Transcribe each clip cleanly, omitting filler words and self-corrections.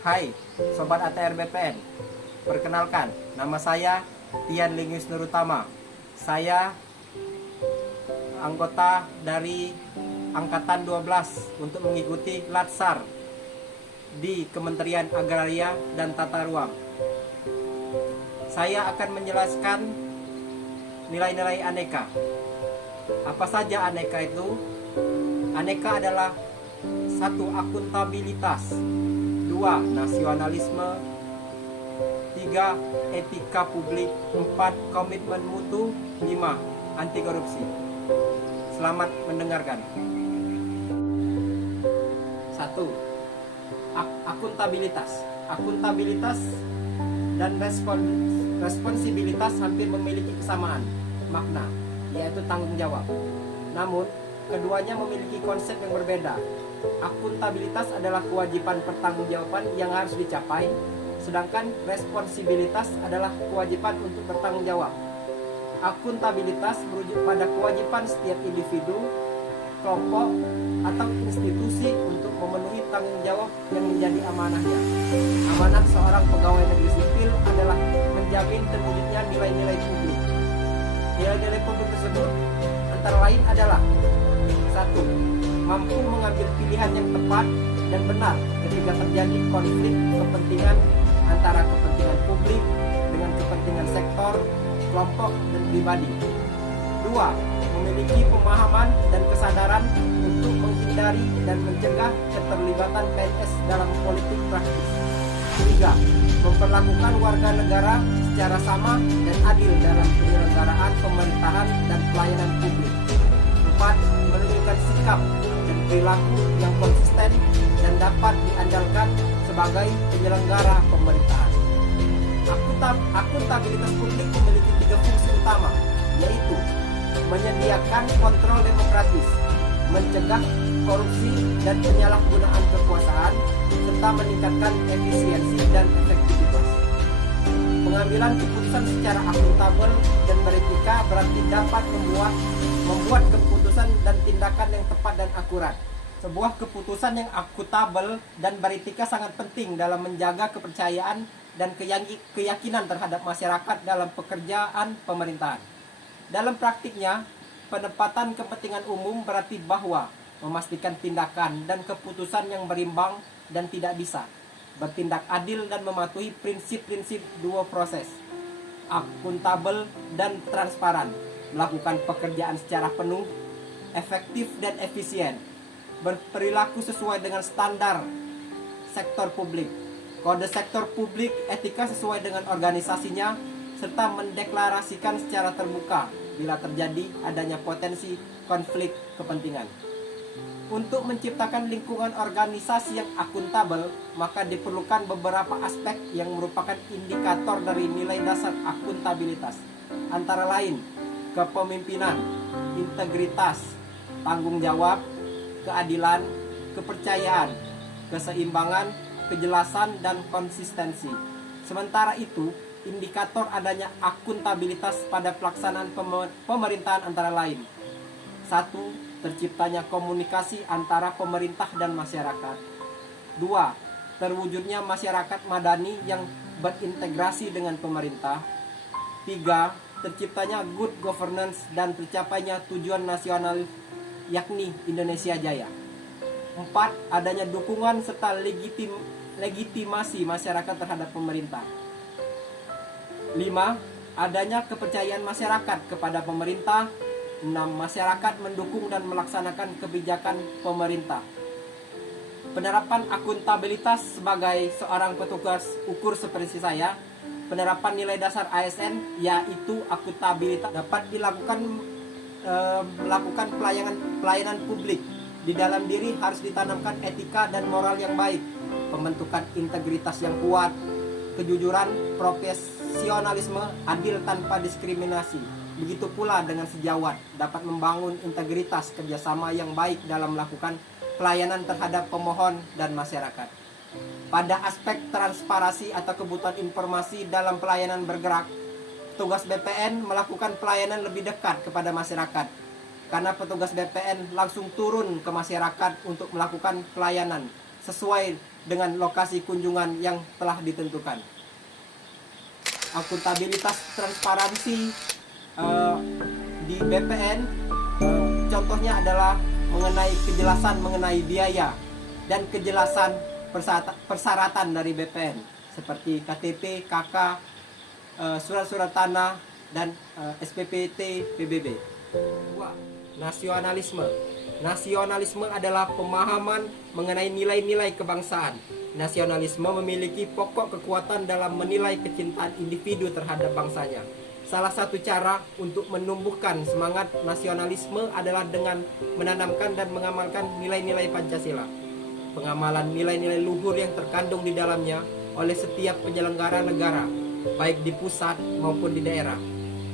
Hai, Sobat ATR BPN. Perkenalkan, nama saya Tian Lingus Nurutama. Saya anggota dari Angkatan 12 untuk mengikuti Latsar di Kementerian Agraria dan Tata Ruang. Saya akan menjelaskan nilai-nilai aneka. Apa saja aneka itu? Aneka adalah 1. Akuntabilitas, 2. Nasionalisme, 3. Etika publik, 4. Komitmen mutu, 5. Anti korupsi. Selamat mendengarkan. 1. Akuntabilitas. Akuntabilitas dan responsibilitas hampir memiliki kesamaan makna, yaitu tanggung jawab. Namun, keduanya memiliki konsep yang berbeda. Akuntabilitas adalah kewajiban pertanggungjawaban yang harus dicapai, sedangkan responsibilitas adalah kewajiban untuk bertanggung jawab. Akuntabilitas merujuk pada kewajiban setiap individu, kelompok, atau institusi untuk memenuhi tanggung jawab yang menjadi amanahnya. Amanah seorang pegawai negeri sipil adalah menjamin terwujudnya nilai-nilai publik. Nilai-nilai publik tersebut antara lain adalah: 1. Mampu mengambil pilihan yang tepat dan benar ketika terjadi konflik kepentingan antara kepentingan publik dengan kepentingan sektor, kelompok, dan pribadi. 2. Memiliki pemahaman dan kesadaran untuk menghindari dan mencegah keterlibatan PNS dalam politik praktis. 3. Memperlakukan warga negara secara sama dan adil dalam penyelenggaraan pemerintahan dan pelayanan publik. 4. Menunjukkan sikap dan perilaku yang konsisten dan dapat diandalkan sebagai penyelenggara pemerintahan. Akuntabilitas publik memiliki 3 fungsi utama, yaitu menyediakan kontrol demokratis, mencegah korupsi dan penyalahgunaan kekuasaan, serta meningkatkan efisiensi dan efektivitas. Pengambilan keputusan secara akuntabel dan beretika berarti dapat membuat keputusan dan tindakan yang tepat dan akurat. Sebuah keputusan yang akuntabel dan beretika sangat penting dalam menjaga kepercayaan dan keyakinan terhadap masyarakat dalam pekerjaan pemerintahan. Dalam praktiknya, penempatan kepentingan umum berarti bahwa memastikan tindakan dan keputusan yang berimbang dan tidak bisa bertindak adil dan mematuhi prinsip-prinsip 2 proses, akuntabel dan transparan, melakukan pekerjaan secara penuh, efektif dan efisien, berperilaku sesuai dengan standar sektor publik, kode sektor publik, etika sesuai dengan organisasinya, serta mendeklarasikan secara terbuka bila terjadi adanya potensi konflik kepentingan. Untuk menciptakan lingkungan organisasi yang akuntabel, maka diperlukan beberapa aspek yang merupakan indikator dari nilai dasar akuntabilitas. Antara lain, kepemimpinan, integritas, tanggung jawab, keadilan, kepercayaan, keseimbangan, kejelasan, dan konsistensi. Sementara itu, indikator adanya akuntabilitas pada pelaksanaan pemerintahan antara lain: 1. Terciptanya komunikasi antara pemerintah dan masyarakat. 2. Terwujudnya masyarakat madani yang berintegrasi dengan pemerintah. 3. Terciptanya good governance dan tercapainya tujuan nasional yakni Indonesia Jaya. 4. Adanya dukungan serta legitimasi masyarakat terhadap pemerintah. 5. Adanya kepercayaan masyarakat kepada pemerintah. 6. Masyarakat mendukung dan melaksanakan kebijakan pemerintah. Penerapan akuntabilitas sebagai seorang petugas ukur seperti saya, penerapan nilai dasar ASN yaitu akuntabilitas dapat dilakukan melakukan pelayanan publik. Di dalam diri harus ditanamkan etika dan moral yang baik, pembentukan integritas yang kuat, kejujuran, profesionalisme, adil tanpa diskriminasi. Begitu pula dengan sejawat, dapat membangun integritas kerjasama yang baik dalam melakukan pelayanan terhadap pemohon dan masyarakat. Pada aspek transparansi atau kebutuhan informasi dalam pelayanan bergerak, petugas BPN melakukan pelayanan lebih dekat kepada masyarakat, karena petugas BPN langsung turun ke masyarakat untuk melakukan pelayanan sesuai dengan lokasi kunjungan yang telah ditentukan. Akuntabilitas transparansi di BPN contohnya adalah mengenai kejelasan mengenai biaya dan kejelasan persyaratan dari BPN seperti KTP, KK, surat-surat tanah, dan SPPT PBB. Nasionalisme. Nasionalisme adalah pemahaman mengenai nilai-nilai kebangsaan. Nasionalisme memiliki pokok kekuatan dalam menilai kecintaan individu terhadap bangsanya. Salah satu cara untuk menumbuhkan semangat nasionalisme adalah dengan menanamkan dan mengamalkan nilai-nilai Pancasila. Pengamalan nilai-nilai luhur yang terkandung di dalamnya oleh setiap penyelenggara negara, baik di pusat maupun di daerah.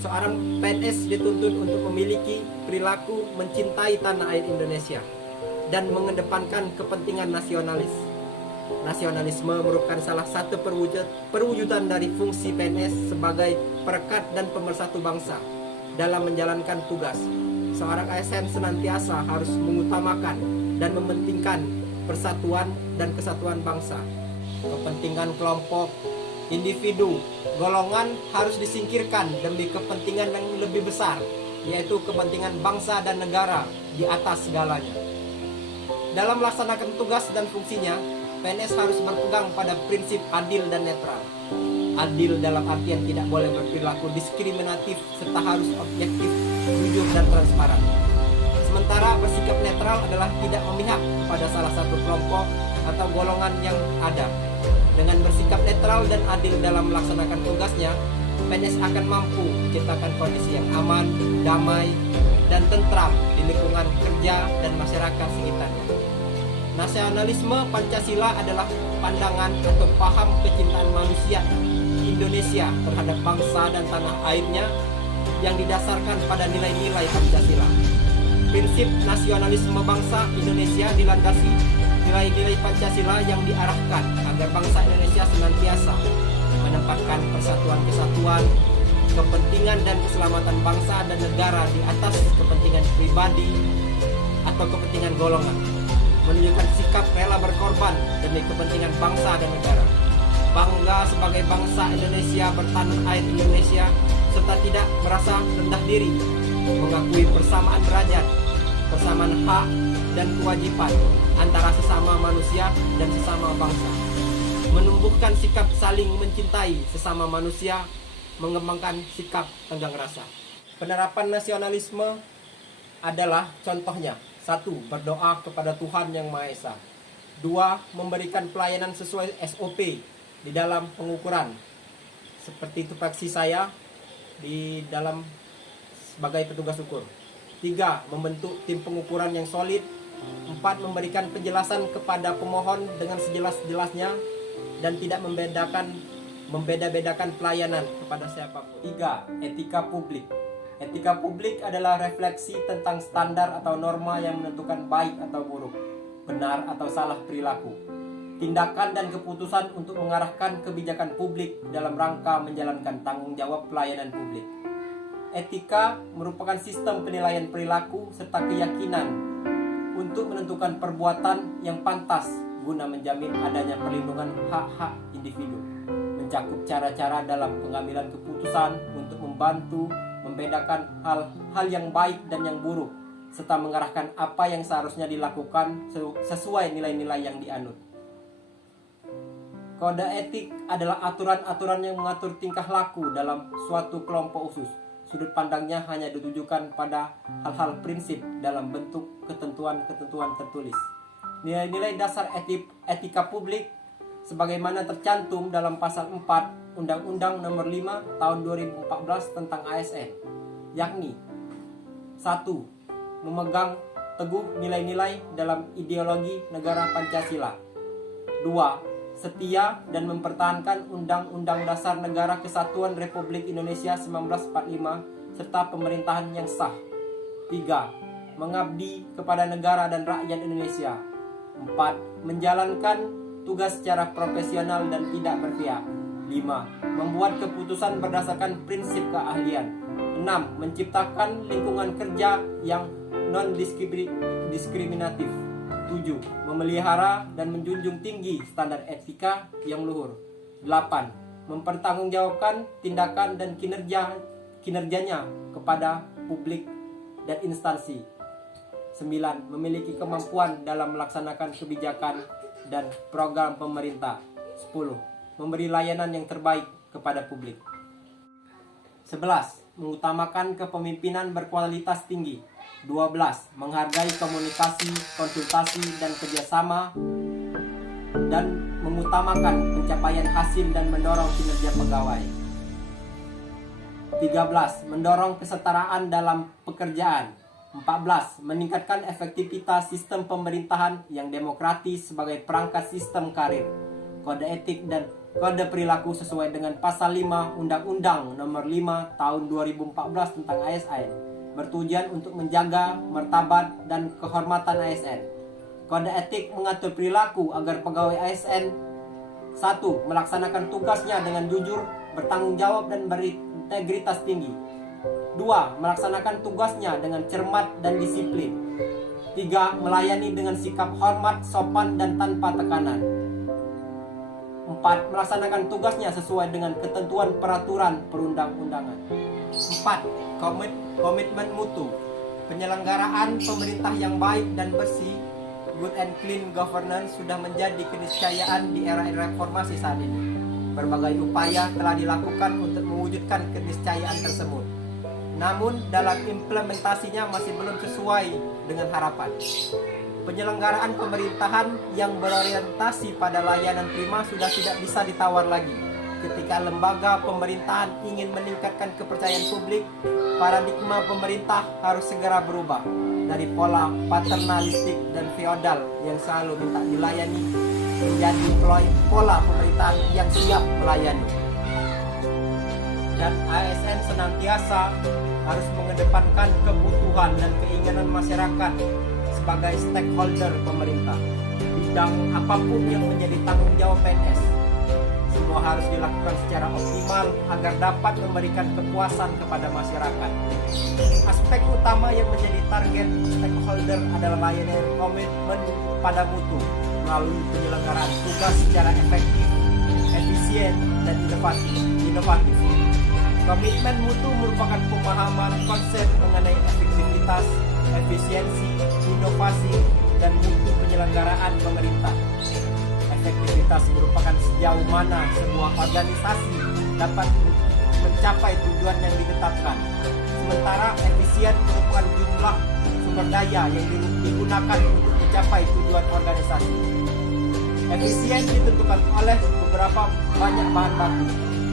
Seorang PNS dituntut untuk memiliki perilaku mencintai tanah air Indonesia dan mengedepankan kepentingan nasionalis. Nasionalisme merupakan salah satu perwujudan dari fungsi PNS sebagai perekat dan pemersatu bangsa dalam menjalankan tugas. Seorang ASN senantiasa harus mengutamakan dan mementingkan persatuan dan kesatuan bangsa. Kepentingan kelompok, individu, golongan harus disingkirkan demi kepentingan yang lebih besar, yaitu kepentingan bangsa dan negara di atas segalanya. Dalam melaksanakan tugas dan fungsinya, PNS harus berpegang pada prinsip adil dan netral. Adil dalam artian tidak boleh berperilaku diskriminatif serta harus objektif, jujur, dan transparan. Sementara bersikap netral adalah tidak memihak pada salah satu kelompok atau golongan yang ada. Dengan bersikap netral dan adil dalam melaksanakan tugasnya, PNS akan mampu menciptakan kondisi yang aman, damai, dan tentram di lingkungan kerja dan masyarakat sekitarnya. Nasionalisme Pancasila adalah pandangan atau paham kecintaan manusia Indonesia terhadap bangsa dan tanah airnya yang didasarkan pada nilai-nilai Pancasila. Prinsip nasionalisme bangsa Indonesia dilandasi nilai-nilai Pancasila yang diarahkan agar bangsa Indonesia senantiasa menempatkan persatuan kesatuan, kepentingan dan keselamatan bangsa dan negara di atas kepentingan pribadi atau kepentingan golongan. Menunjukkan sikap rela berkorban demi kepentingan bangsa dan negara. Bangga sebagai bangsa Indonesia bertanah air Indonesia serta tidak merasa rendah diri. Mengakui persamaan derajat, persamaan hak dan kewajiban antara sesama manusia dan sesama bangsa. Menumbuhkan sikap saling mencintai sesama manusia, mengembangkan sikap tenggang rasa. Penerapan nasionalisme adalah contohnya: 1. Berdoa kepada Tuhan Yang Maha Esa. 2. Memberikan pelayanan sesuai SOP di dalam pengukuran. Seperti tupoksi saya di dalam sebagai petugas ukur. 3. Membentuk tim pengukuran yang solid. 4. Memberikan penjelasan kepada pemohon dengan sejelas-jelasnya dan tidak membeda-bedakan pelayanan kepada siapapun. 3. Etika publik. Etika publik adalah refleksi tentang standar atau norma yang menentukan baik atau buruk, benar atau salah perilaku, tindakan dan keputusan untuk mengarahkan kebijakan publik dalam rangka menjalankan tanggung jawab pelayanan publik. Etika merupakan sistem penilaian perilaku serta keyakinan untuk menentukan perbuatan yang pantas guna menjamin adanya perlindungan hak-hak individu, mencakup cara-cara dalam pengambilan keputusan untuk membantu membedakan hal-hal yang baik dan yang buruk, serta mengarahkan apa yang seharusnya dilakukan sesuai nilai-nilai yang dianut. Kode etik adalah aturan-aturan yang mengatur tingkah laku dalam suatu kelompok khusus. Sudut pandangnya hanya ditujukan pada hal-hal prinsip dalam bentuk ketentuan-ketentuan tertulis. Nilai-nilai dasar etika publik sebagaimana tercantum dalam pasal 4 Undang-Undang Nomor 5 Tahun 2014 tentang ASN, yakni 1. Memegang teguh nilai-nilai dalam ideologi negara Pancasila. 2. Setia dan mempertahankan Undang-Undang Dasar Negara Kesatuan Republik Indonesia 1945 serta pemerintahan yang sah. 3. Mengabdi kepada negara dan rakyat Indonesia. 4. Menjalankan tugas secara profesional dan tidak berpihak. 5. Membuat keputusan berdasarkan prinsip keahlian. 6. Menciptakan lingkungan kerja yang non-diskriminatif. 7. Memelihara dan menjunjung tinggi standar etika yang luhur. 8. Mempertanggungjawabkan tindakan dan kinerjanya kepada publik dan instansi. 9. Memiliki kemampuan dalam melaksanakan kebijakan dan program pemerintah. 10. Memberi layanan yang terbaik kepada publik. 11. Mengutamakan kepemimpinan berkualitas tinggi. 12. Menghargai komunikasi, konsultasi, dan kerjasama dan mengutamakan pencapaian hasil dan mendorong kinerja pegawai. 13. Mendorong kesetaraan dalam pekerjaan. 14. Meningkatkan efektivitas sistem pemerintahan yang demokratis sebagai perangkat sistem karir, kode etik dan kode perilaku sesuai dengan pasal 5 Undang-Undang Nomor 5 Tahun 2014 tentang ASN, bertujuan untuk menjaga martabat dan kehormatan ASN. Kode etik mengatur perilaku agar pegawai ASN 1. Melaksanakan tugasnya dengan jujur, bertanggung jawab dan berintegritas tinggi. 2. Melaksanakan tugasnya dengan cermat dan disiplin. 3. Melayani dengan sikap hormat, sopan, dan tanpa tekanan. 4. Melaksanakan tugasnya sesuai dengan ketentuan peraturan perundang-undangan. 4. Komitmen mutu. Penyelenggaraan pemerintah yang baik dan bersih, good and clean governance, sudah menjadi keniscayaan di era reformasi saat ini. Berbagai upaya telah dilakukan untuk mewujudkan keniscayaan tersebut. Namun dalam implementasinya masih belum sesuai dengan harapan. Penyelenggaraan pemerintahan yang berorientasi pada layanan prima sudah tidak bisa ditawar lagi. Ketika lembaga pemerintahan ingin meningkatkan kepercayaan publik, paradigma pemerintah harus segera berubah dari pola paternalistik dan feodal yang selalu minta dilayani menjadi pola pemerintahan yang siap melayani. Dan ASN senantiasa harus mengedepankan kebutuhan dan keinginan masyarakat sebagai stakeholder pemerintah. Bidang apapun yang menjadi tanggung jawab PNS, semua harus dilakukan secara optimal agar dapat memberikan kepuasan kepada masyarakat. Aspek utama yang menjadi target stakeholder adalah layanan komitmen pada mutu melalui penyelenggaraan tugas secara efektif, efisien, dan inovatif. Komitmen mutu merupakan pemahaman konsep mengenai efektivitas, efisiensi, inovasi, dan mutu penyelenggaraan pemerintah. Efektivitas merupakan sejauh mana sebuah organisasi dapat mencapai tujuan yang ditetapkan. Sementara efisien merupakan jumlah sumber daya yang digunakan untuk mencapai tujuan organisasi. Efisien ditentukan oleh beberapa banyak bahan baku,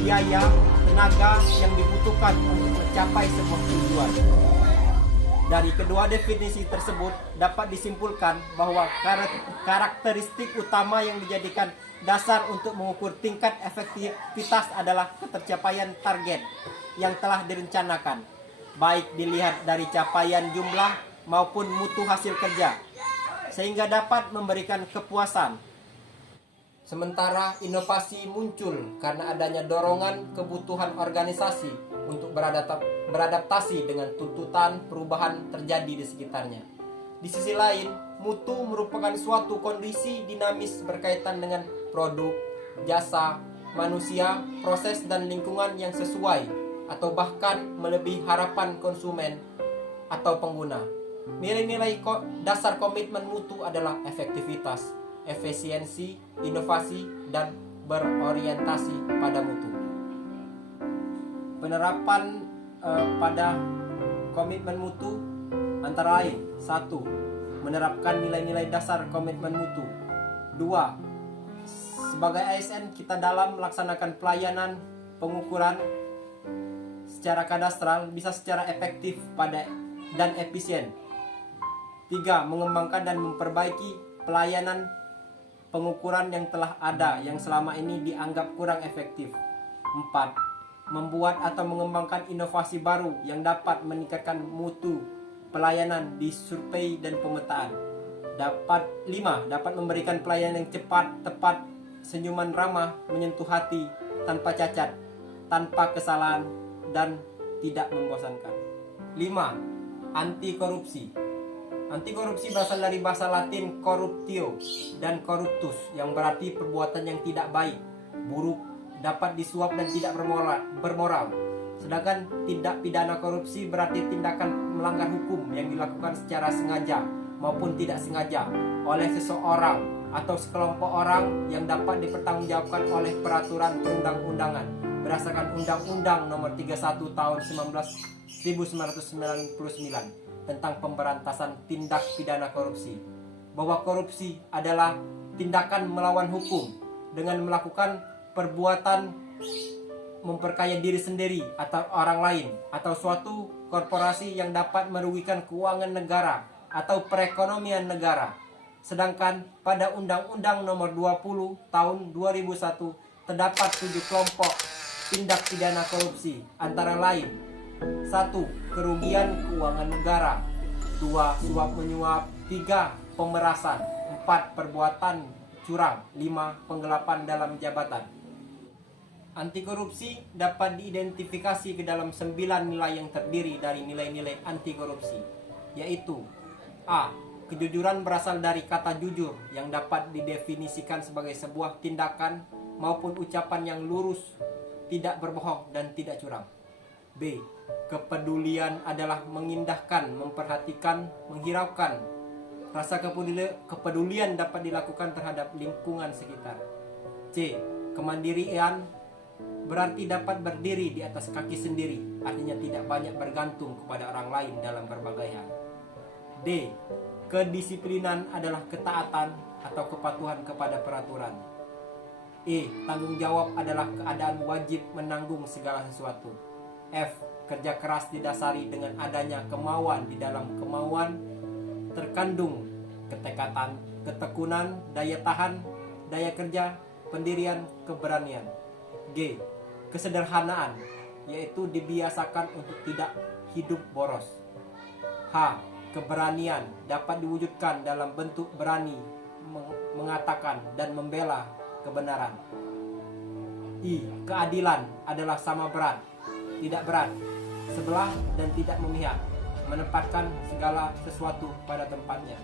biaya, tenaga yang dibutuhkan untuk mencapai sebuah tujuan. Dari kedua definisi tersebut dapat disimpulkan bahwa karakteristik utama yang dijadikan dasar untuk mengukur tingkat efektivitas adalah ketercapaian target yang telah direncanakan, baik dilihat dari capaian jumlah maupun mutu hasil kerja, sehingga dapat memberikan kepuasan. Sementara inovasi muncul karena adanya dorongan kebutuhan organisasi untuk beradaptasi dengan tuntutan perubahan terjadi di sekitarnya. Di sisi lain, mutu merupakan suatu kondisi dinamis berkaitan dengan produk, jasa, manusia, proses dan lingkungan yang sesuai atau bahkan melebihi harapan konsumen atau pengguna. Nilai-nilai dasar komitmen mutu adalah efektivitas, efisiensi, inovasi, dan berorientasi pada mutu. Penerapan pada komitmen mutu antara lain: 1. Menerapkan nilai-nilai dasar komitmen mutu. 2. Sebagai ASN kita dalam melaksanakan pelayanan pengukuran secara kadastral bisa secara efektif dan efisien. 3. Mengembangkan dan memperbaiki pelayanan pengukuran yang telah ada yang selama ini dianggap kurang efektif. 4. Membuat atau mengembangkan inovasi baru yang dapat meningkatkan mutu pelayanan di survei dan pemetaan. 5. Dapat memberikan pelayanan yang cepat, tepat, senyuman ramah, menyentuh hati, tanpa cacat, tanpa kesalahan, dan tidak membosankan. 5. Anti korupsi. Anti korupsi berasal dari bahasa Latin corruptio dan corruptus, yang berarti perbuatan yang tidak baik, buruk, dapat disuap dan tidak bermoral. Sedangkan tindak pidana korupsi berarti tindakan melanggar hukum yang dilakukan secara sengaja maupun tidak sengaja oleh seseorang atau sekelompok orang yang dapat dipertanggungjawabkan oleh peraturan perundang-undangan berdasarkan Undang-Undang Nomor 31 Tahun 1999 tentang pemberantasan tindak pidana korupsi, bahwa korupsi adalah tindakan melawan hukum dengan melakukan perbuatan memperkaya diri sendiri atau orang lain atau suatu korporasi yang dapat merugikan keuangan negara atau perekonomian negara. Sedangkan pada Undang-Undang Nomor 20 Tahun 2001 terdapat 7 kelompok tindak pidana korupsi, antara lain: 1. Kerugian keuangan negara. 2. Suap menyuap. 3. Pemerasan. 4. Perbuatan curang. 5. Penggelapan dalam jabatan. Anti korupsi dapat diidentifikasi ke dalam 9 nilai yang terdiri dari nilai-nilai anti korupsi, yaitu: A. Kejujuran berasal dari kata jujur yang dapat didefinisikan sebagai sebuah tindakan maupun ucapan yang lurus, tidak berbohong dan tidak curang. B. Kepedulian adalah mengindahkan, memperhatikan, menghiraukan. Rasa kepedulian dapat dilakukan terhadap lingkungan sekitar. C. Kemandirian berarti dapat berdiri di atas kaki sendiri, artinya tidak banyak bergantung kepada orang lain dalam berbagai hal. D. Kedisiplinan adalah ketaatan atau kepatuhan kepada peraturan. E. Tanggung jawab adalah keadaan wajib menanggung segala sesuatu. F. Kerja keras didasari dengan adanya kemauan. Di dalam kemauan terkandung ketekatan, ketekunan, daya tahan, daya kerja, pendirian, keberanian. G. Kesederhanaan, yaitu dibiasakan untuk tidak hidup boros. H. Keberanian dapat diwujudkan dalam bentuk berani mengatakan dan membela kebenaran. I. Keadilan adalah sama berat, tidak berat, sebelah dan tidak memihak, menempatkan segala sesuatu pada tempatnya.